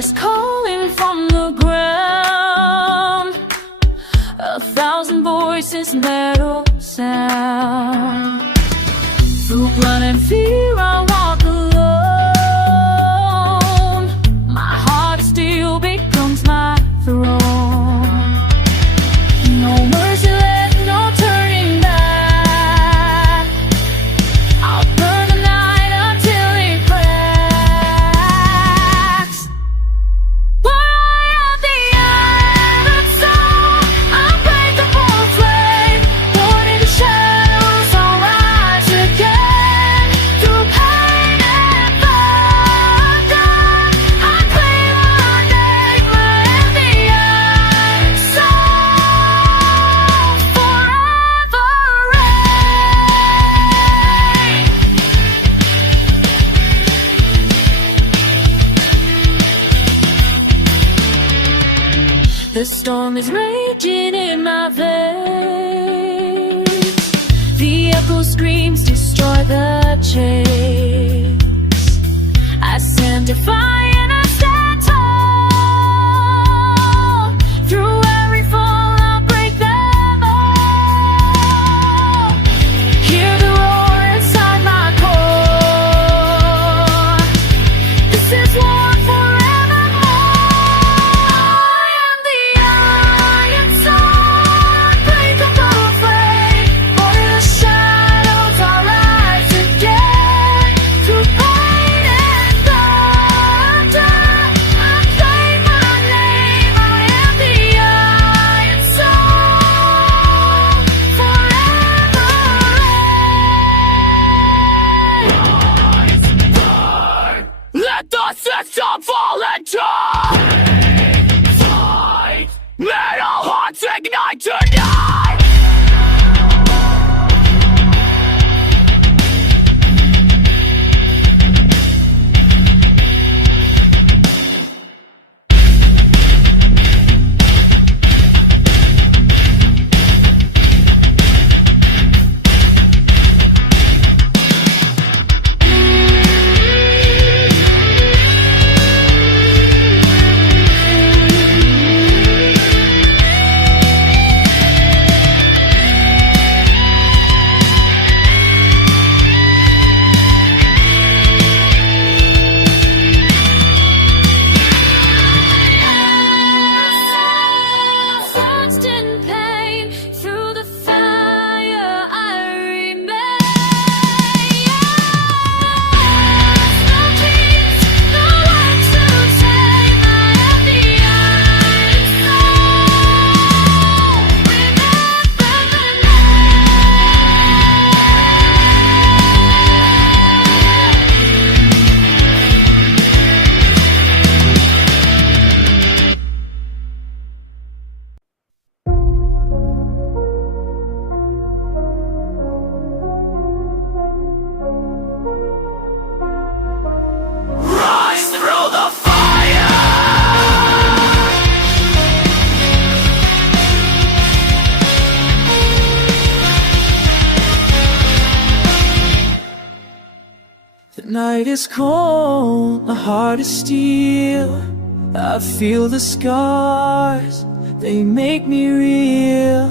is calling from the ground. 1,000 voices, metal sound. Through blood and fear I walk alone. My heart of steel becomes my throne. No mercy left, no turning back. I'll burn the night until it cracks. Where I am the iron soul, unbreakable flame. Born in the shadows, I'll rise again. Through pain and thunder, I claim my name. I am the iron soul, forever reign. The storm is raging in my veins. The echo screams, destroy the chains. I stand defiant, I stand tall. Through every fall, I'll break them all. Hear the roar inside my core. This is war forevermore. I am the iron soul, unbreakable flame. Born in the shadows, I'll rise again. Through pain and thunder, I claim my name. I am the iron soul, forever reign. Let the system fall into fight. Metal hearts ignite tonight. Constant pain, through the fire I remain. No peace, no one to tame. I am the iron soul. Remember the rise through the fire. The night is cold, my heart is steel. I feel the scars, they make me real.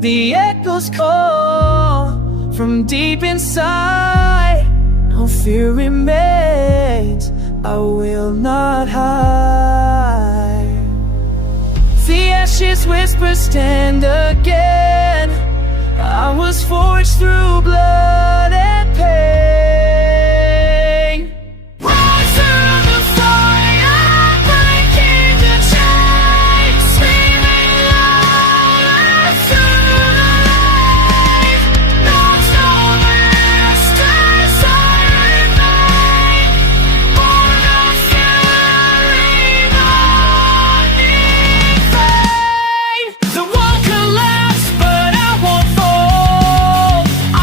The echoes call from deep inside. No fear remains, I will not hide. The ashes whisper, stand again. I was forged through blood and pain. Rise through the fire, breaking the chains. Screaming louder through the light. Lost all masters, I remain. Born of fury, running fade. The world collapsed, but I won't fall. I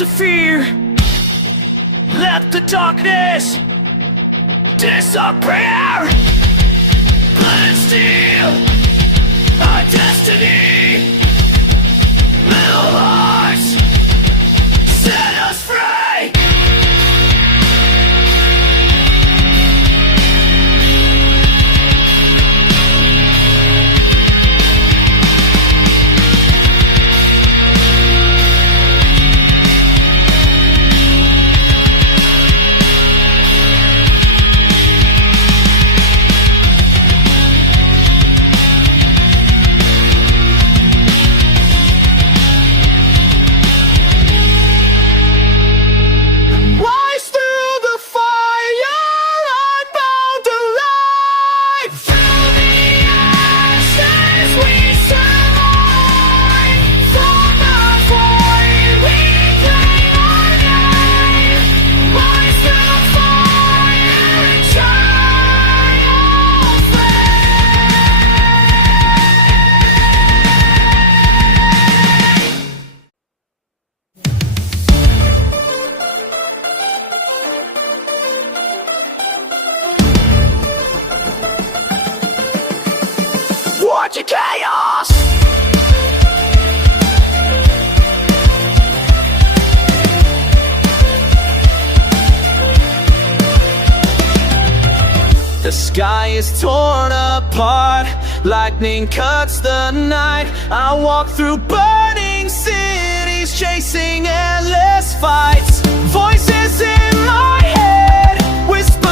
to fear. Let the darkness disappear. Blood and steel, our destiny. Little hearts, set us free. Watch your chaos! The sky is torn apart, lightning cuts the night. I walk through burning cities, chasing endless fights. Voices in my head whisper